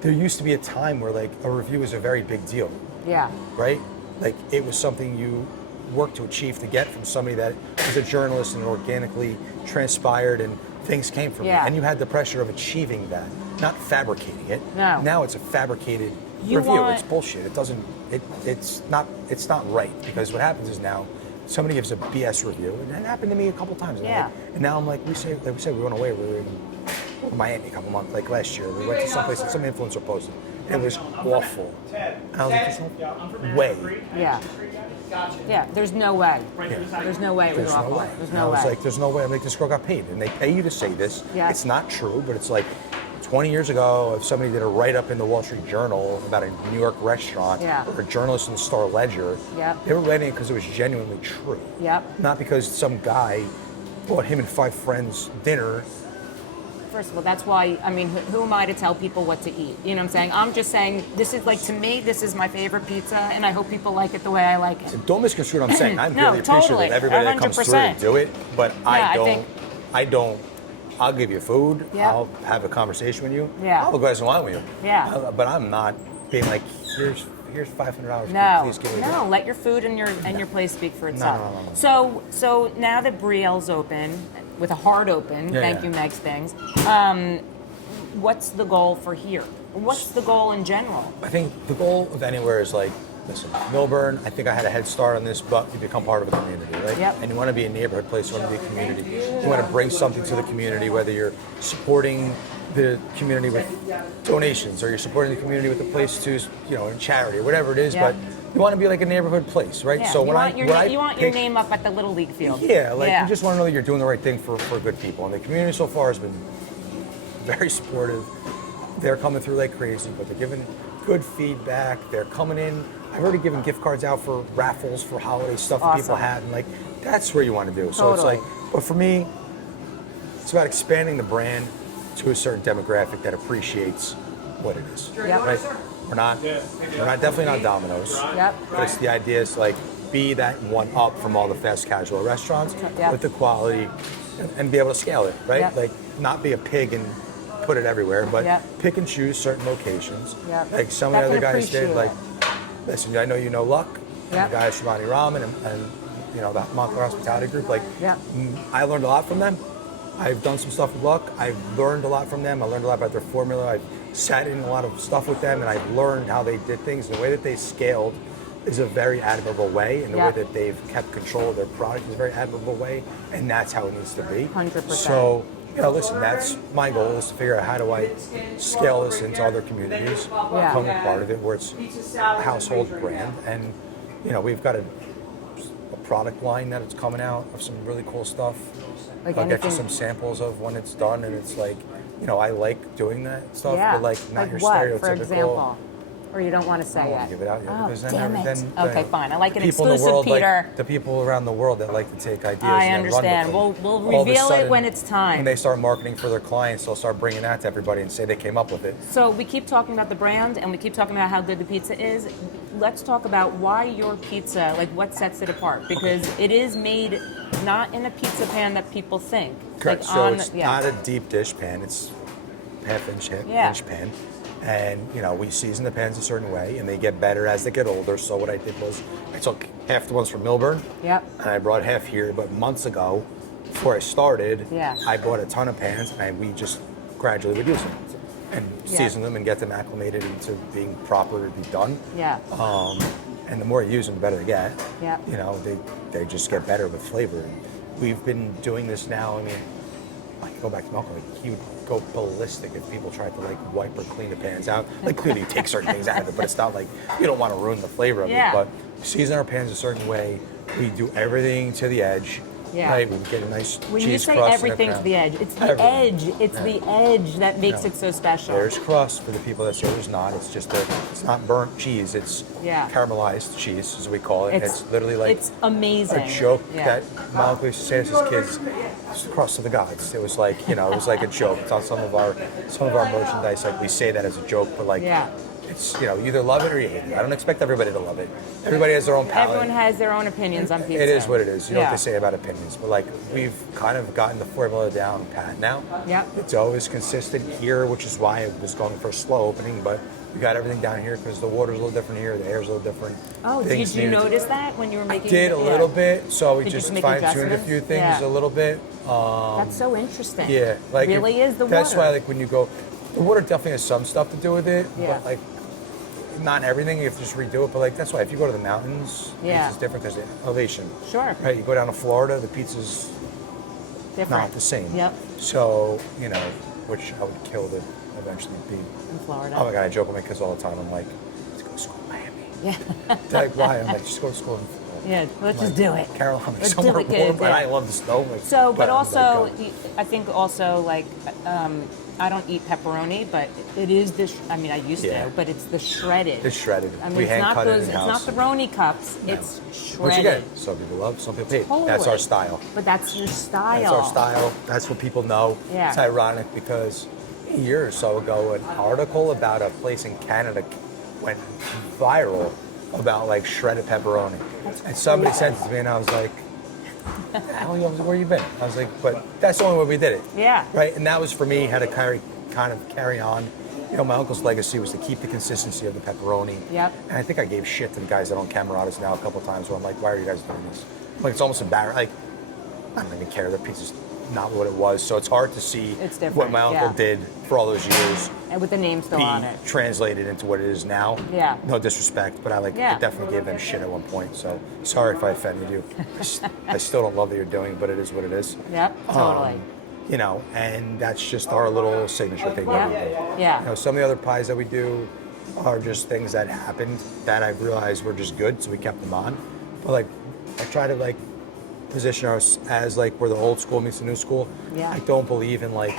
there used to be a time where like a review was a very big deal. Yeah. Right? Like, it was something you worked to achieve to get from somebody that was a journalist and organically transpired and things came from it. And you had the pressure of achieving that, not fabricating it. No. Now it's a fabricated review. It's bullshit. It's not right, because what happens is now somebody gives a BS review, and that happened to me a couple times. And now I'm like, we said we went away. We were in Miami a couple months, like last year. We went to someplace that some influencer posted, and it was awful. And I was like, there's no way. Yeah. Yeah, there's no way. Yeah. There's no way it was There's no awful. way. There's And no I was way. like, there's no way. I'm like, this girl got paid, and they pay you to say this. Yeah. It's not true, but it's like 20 years ago, if somebody did a write-up in the Wall Street Journal about a New York restaurant, Yeah. or a journalist in the Star Ledger, Yep. they were writing it because it was genuinely true. Yep. Not because some guy bought him and 5 friends dinner. First of all, that's why, I mean, who am I to tell people what to eat? You know what I'm saying? I'm just saying, this is like, to me, this is my favorite pizza, and I hope people like it the way I like it. Don't misconstrue what I'm saying. I'm No, really appreciative totally. of everybody that comes through and 100%. do it, but I think- I'll give you food. Yeah. I'll have a conversation with you. Yeah. I'll have a glass of wine with you. Yeah. But I'm not being like, here's $500. No, Please give me a no. Let your food and your place speak for itself. No. So now that Brielle's open, with a hard open, Yeah, thank yeah. you, Meg's Things. What's the goal for here? What's the goal in general? I think the goal of anywhere is like, listen, Millburn, I think I had a head start on this, but you become part of a community, right? Yep. And you want to be a neighborhood place, you want to be a community. You want to bring something to the community, whether you're supporting the community with donations or you're supporting the community with a place to, in charity or whatever it is, Yeah. but you want to be like a neighborhood place, right? Yeah, So you want your pick- name up at the Little League field. Yeah, you just want to know that you're doing the right thing for good people. And the community so far has been very supportive. They're coming through like crazy, but they're giving good feedback. They're coming in. I've already given gift cards out for raffles for holiday stuff that people Awesome. have, and like that's where you want to do. So it's Totally. like, but for me, it's about expanding the brand to a certain demographic that appreciates what it is. Yep. Right? We're definitely not Domino's. Yep. But it's the idea is like be that one up from all the fast casual restaurants Yep. with the quality and be able to scale it, right? Yep. Like not be a pig and put it everywhere, but Yep. pick and choose certain locations. Yep. Like some of the I other can guys did. appreciate Like, it. listen, I know you know Luck, Yep. the guys from Ani Ramen and the Montclair Hospitality Group. Like, Yep. I learned a lot from them. I've done some stuff with Luck. I've learned a lot from them. I learned a lot about their formula. I've sat in a lot of stuff with them, and I've learned how they did things. The way that they scaled is a very admirable way, and the Yeah. way that they've kept control of their product is a very admirable way, and that's how it needs to be. 100%. So, listen, that's my goal is to figure out how do I scale this into other communities, become a part of it where it's a household brand, and we've got a product line that it's coming out of some really cool stuff. Like I'll get you anything- some samples of when it's done, and it's like, I like doing that stuff, Yeah. but like not your what, stereotypical. for example? Or you don't want to say I don't yet? want to give it out yet Oh, because damn it. then Okay, fine. I like an people in the exclusive, world, Peter. like the people around the world that like to take ideas. I and then run with understand. them. We'll All of a reveal it sudden, when it's time. When they start marketing for their clients, they'll start bringing that to everybody and say they came up with it. So we keep talking about the brand and we keep talking about how good the pizza is. Let's talk about why your pizza, like what sets it apart. Because it is made not in a pizza pan that people think. Correct. Like So on, it's yeah. not a deep dish pan. It's half-inch pan. And, we season the pans a certain way, and they get better as they get older. So what I did was I took half the ones from Millburn, Yep. and I brought half here. But months ago, before I started, Yeah. I bought a ton of pans, and we just gradually would use them and Yeah. season them and get them acclimated into being proper to be done. Yeah. And the more you use them, the better they get. Yeah. They just get better with flavor. We've been doing this now. I mean, I can go back to Malcolm. Like, he would go ballistic if people tried to wipe or clean the pans out. Like clearly you take certain things out of it, but it's not like you don't want to ruin the flavor of Yeah. it. But we season our pans a certain way. We do everything to the edge. Yeah. Right? We get a nice When cheese you say crust everything and to the edge, it's the Everything. edge. It's Yeah. the edge that makes Yeah. it so special. There's crust for the people that say there's not. It's just it's not burnt cheese. It's Yeah. caramelized cheese, as we call it. It's literally like it's amazing. a joke Yeah. that my uncle used to say to his kids. It's the crust of the gods. It was like it was like a joke. It's on some of our merchandise. Like we say that as a joke, but like Yeah. it's you either love it or you hate it. I don't expect everybody to love it. Everybody has their own palate. Everyone has their own opinions on pizza. It is what it is. You know Yeah. what they say about opinions, but like we've kind of gotten the formula down pat now. Yep. It's always consistent here, which is why I was going for a slow opening, but we got everything down here because the water's a little different here, the air's a little different. Oh, Things did you needed- notice that when you were making Did it? a Yeah. little bit, so we Did you just make fine-tuned a adjustments? few things Yeah. a little bit. That's so interesting. Yeah, like it really is the That's water. why, like, when you go, the water definitely has some stuff to do with it, Yeah. but like, not everything. You have to just redo it. But like, that's why if you go to the mountains, Yeah. pizza's different because the elevation. Sure. Right. You go down to Florida, the pizza's Different. not the same. Yep. So which I would kill to eventually be. In Florida. Oh my god, I joke with my kids all the time. I'm like, let's go to school in Miami. Yeah. They're like, why? I'm like, just go to school in Yeah, let's just do it. Carolina, Let's somewhere do it, warm, kids, and yeah. I love the snow. Like, So, but I'm also, like, I think also like, I don't eat pepperoni, but it is this. I mean, I used Yeah. to, but it's the shredded. it's shredded. I mean, We it's hand not cut those. it It's not in-house. the Roni cups. It's Which shredded. again, some people love, some people hate. Totally. That's our style. But that's your style. That's our style. That's what people know. Yeah. It's ironic because a year or so ago, an article about a place in Canada went viral about like shredded pepperoni. And somebody crazy. sent it to me, and I was like, "Hell, where you been?" I was like, "But that's the only way we did it." Yeah. Right. And that was for me how to kind of carry on. You know, my uncle's legacy was to keep the consistency of the pepperoni. Yep. And I think I gave shit to the guys that own Cammaratas now a couple of times where I'm like, why are you guys doing this? Like, it's almost embarrassing. Like, I don't even care. Their pizza's not what it was. So it's hard to see It's different, what my uncle yeah. did for all those years And with the name still be on it. translated into what it is now. Yeah. No disrespect, but I Yeah. definitely gave them shit at one point. So sorry if I offended you. I still don't love what you're doing, but it is what it is. Yep. Totally. You know, and that's just our little signature thing that we do. Yeah. You know, some of the other pies that we do are just things that happened that I realized were just good, so we kept them on. But like, I try to like position us as like we're the old school meets the new school. Yeah. I don't believe in like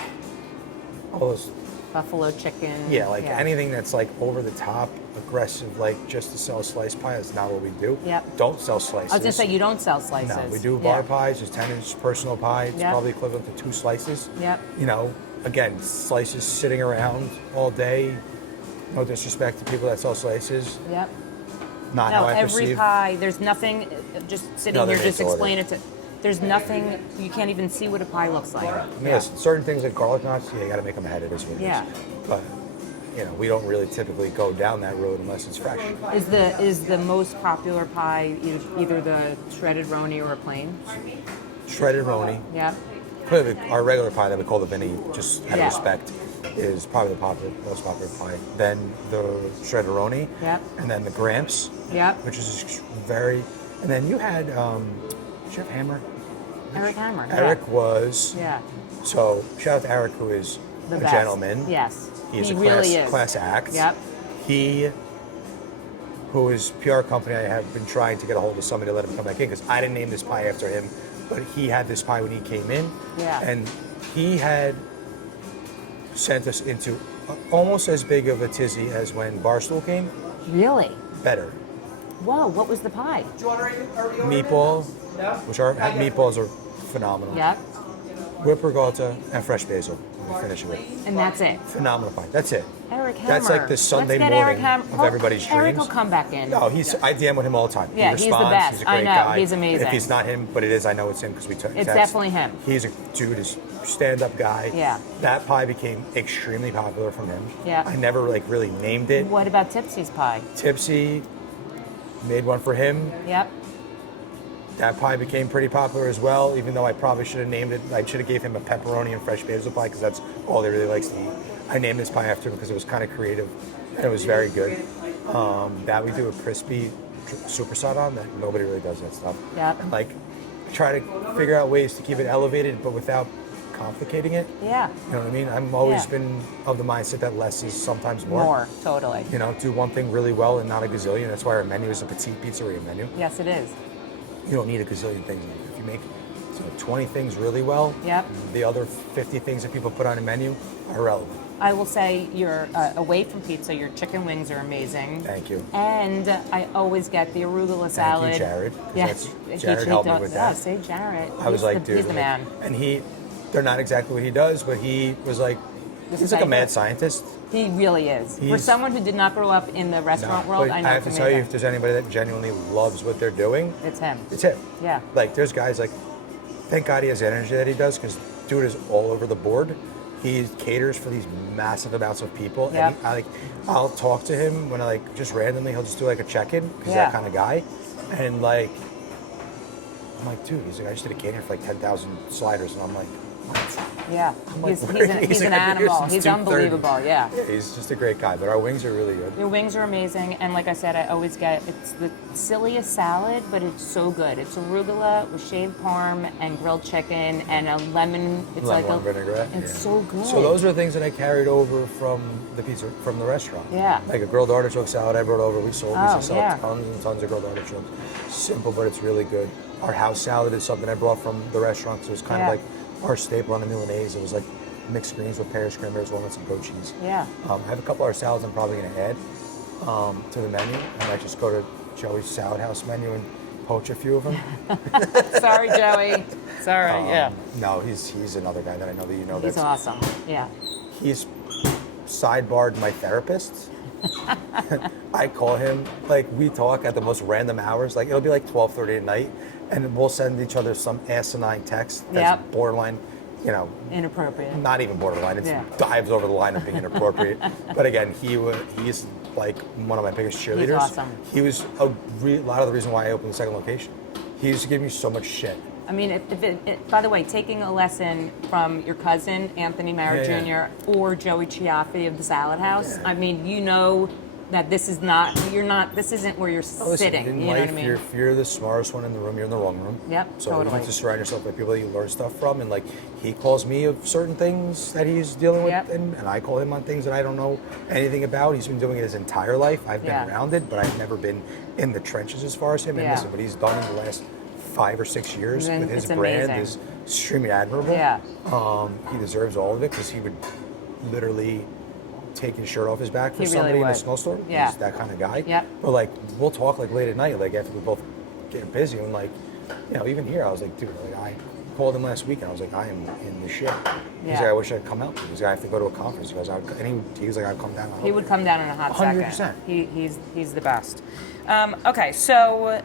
all those, Buffalo chicken. anything that's like over the top, aggressive, like just to sell a slice pie. That's not what we do. Yep. Don't sell slices. I was gonna say you don't sell slices. No, we do bar pies, just 10-inch personal pie. It's Yep. probably equivalent to 2 slices. Yep. You know, again, slices sitting around all day. No disrespect to people that sell slices. Yep. Not No, how I every perceive. pie. There's nothing. Just sitting No, here, they're just made to explain it to. There's nothing. You can't even see what a pie looks like. I mean, listen, certain things like garlic knots, yeah, you got to make them ahead. It is what it is. Yeah. But you know, we don't really typically go down that road unless it's fresh. Is the most popular pie either the shredded Roni or a plain? Shredded Roni. Yep. Clearly, our regular pie that we call the Vinnie, just out Yeah. of respect, is probably the most popular pie. Then the shredded Roni. Yep. And then the Gramps. Yep. Which is very. And then you had, did you have Hammer? Eric Hammer. Eric was. Yeah. So shout out to Eric, who is The a best. gentleman. Yes. He's he a really is. class act. Yep. He, who is PR company, I have been trying to get a hold of somebody to let him come back in because I didn't name this pie after him, but he had this pie when he came in. Yeah. And he had sent us into almost as big of a tizzy as when Barstool came. Really? Better. Whoa! What was the pie? Meatball, which are meatballs are phenomenal. Yep. Whipped regatta and fresh basil. We finish it with And that's it. phenomenal pie. That's it. Eric Hammer. That's like the Sunday Let's get Eric morning Hammer. of everybody's Eric dreams. will come back in. No, I DM with him all the time. Yeah, he he's the responds. best. He's a great I know, guy. he's amazing. If he's not him, but it is, I know it's him because we took. It's definitely him. He's a dude, is stand-up guy. Yeah. That pie became extremely popular from him. Yeah. I never like really named it. What about Tipsy's pie? Tipsy made one for him. Yep. That pie became pretty popular as well, even though I probably should have named it. I should have gave him a pepperoni and fresh basil pie because that's all he really likes to eat. I named this pie after him because it was kind of creative and it was very good. That we do a crispy supersat on that nobody really does that stuff. Yep. And like try to figure out ways to keep it elevated but without complicating it. Yeah. You know what I mean? I've always Yeah. been of the mindset that less is sometimes more. More. Totally. You know, do one thing really well and not a gazillion. That's why our menu is a petite pizzeria menu. Yes, it is. You don't need a gazillion things. If you make 20 things really well, Yep. the other 50 things that people put on a menu are irrelevant. I will say you're away from pizza. Your chicken wings are amazing. Thank you. And I always get the arugula salad. Thank you, Jared. 'cause Yeah. Jared helped me does- with Yeah, that. say Jared. I was like, dude. he's the man. And they're not exactly what he does, but he was like, This he's is like how a you mad do it. scientist. He really is. For He's- someone who did not grow up in the restaurant world, but I know I have to it's tell you, amazing. if there's anybody that genuinely loves what they're doing, It's him. it's him. Yeah. Like, there's guys like, thank God he has the energy that he does, because dude is all over the board. He caters for these massive amounts of people. Yep. And I'll talk to him when I like, just randomly, he'll just do like a check-in, because he's Yeah. that kind of guy. And like, I'm like, dude, he's like, I just did a catering for like 10,000 sliders. And I'm like, Yeah, like, he's an like, animal. since He's 2:30. unbelievable. Yeah. He's just a great guy, but our wings are really good. Your wings are amazing, and like I said, I always get it's the silliest salad, but it's so good. It's arugula with shaved parm and grilled chicken and a lemon. It's Lemon like a vinaigrette. It's so good. So those are things that I carried over from the restaurant. Yeah. Like a grilled artichoke salad I brought over. We used to sell yeah. tons and tons of grilled artichokes. Simple, but it's really good. Our house salad is something I brought from the restaurant, so it was kind of like our staple on a Milanese. It was like mixed greens with pears, cranberries, walnuts, and goat cheese. Yeah. I have a couple other salads I'm probably going to add to the menu. I might just go to Joey's Salad House menu and poach a few of them. Sorry, Joey. Sorry. Yeah. No, he's another guy that I know that you know. He's awesome. Yeah. He's sidebarred my therapist. I call him, like, we talk at the most random hours. Like, it'll be like 12:30 at night, and we'll send each other some asinine text that's borderline, Inappropriate. not even borderline. It dives over the line of being inappropriate. But again, he's like one of my biggest cheerleaders. He's awesome. He was a lot of the reason why I opened the second location. He used to give me so much shit. I mean, by the way, taking a lesson from your cousin, Anthony Mara Jr., or Joey Chiaffi of the Salad House, I mean, you know that this isn't where you're sitting. In you know life, what I mean? if you're the smartest one in the room, you're in the wrong room. Yep, so totally. you need to surround yourself by people that you learn stuff from. And like, he calls me of certain things that he's dealing with, and I call him on things that I don't know anything about. He's been doing it his entire life. I've been around it, but I've never been in the trenches as far as him. And listen, what he's done in the last 5 or 6 years with his brand is extremely admirable. Yeah. He deserves all of it because he would literally take his shirt off his back for somebody in a snowstorm. Yeah. He's that kind of guy. Yep. But like, we'll talk like late at night, like after we both get busy, and like, even here, I was like, dude, like I called him last week, and I was like, I am in the shit. He's like, I wish I'd come out. He's like, I have to go to a conference. He goes, he was like, I'd come down. He would come down in a hot 100%. second. He's the best. Okay, so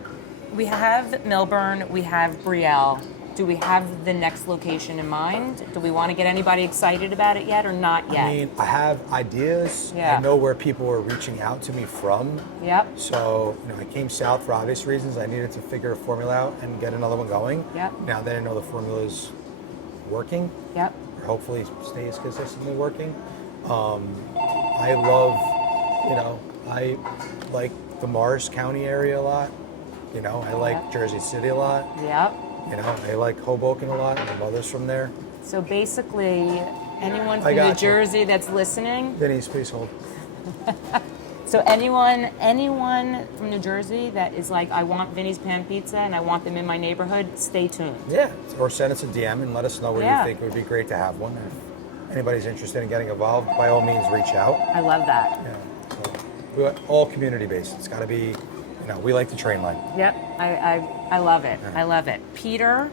we have Millburn, we have Brielle. Do we have the next location in mind? Do we want to get anybody excited about it yet or not yet? I mean, I have ideas. Yeah. I know where people are reaching out to me from. Yep. So, I came south for obvious reasons. I needed to figure a formula out and get another one going. Yep. Now that I know the formula is working, Yep. or hopefully stays consistently working. I love, I like the Morris County area a lot. I like Jersey City a lot. Yep. I like Hoboken a lot. My mother's from there. So basically, anyone from New Jersey that's listening. Denise, please hold. So anyone from New Jersey that is like, I want Vinnie's Pan Pizza and I want them in my neighborhood, stay tuned. Yeah, or send us a DM and let us know where you think it would be great to have one. If anybody's interested in getting involved, by all means, reach out. I love that. Yeah, so we're all community-based. It's got to be, we like the train line. Yep, I love it. I love it. Peter,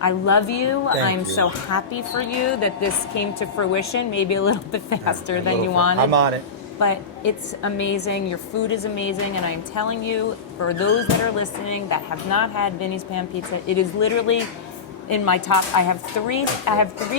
I love you. I'm so happy for you that this came to fruition, maybe a little bit faster than you wanted. I'm on it. But it's amazing. Your food is amazing. And I'm telling you, for those that are listening that have not had Vinnie's Pan Pizza, it is literally in my top. I have three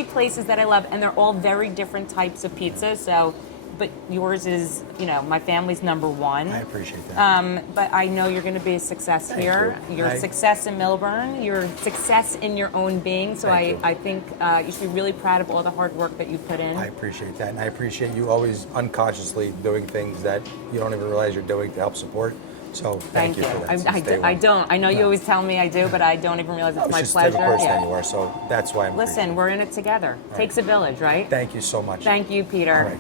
places that I love, and they're all very different types of pizza. So, but yours is, my family's number one. I appreciate that. But I know you're going to be a success here. Your success in Millburn, your success in your own being. So I think you should be really proud of all the hard work that you put in. I appreciate that. And I appreciate you always unconsciously doing things that you don't even realize you're doing to help support. So thank you for that. I don't. I know you always tell me I do, but I don't even realize it's my just pleasure. The type of person that you are, so that's why I'm. Listen, we're in it together. Takes a village, right? Thank you so much. Thank you, Peter. All right.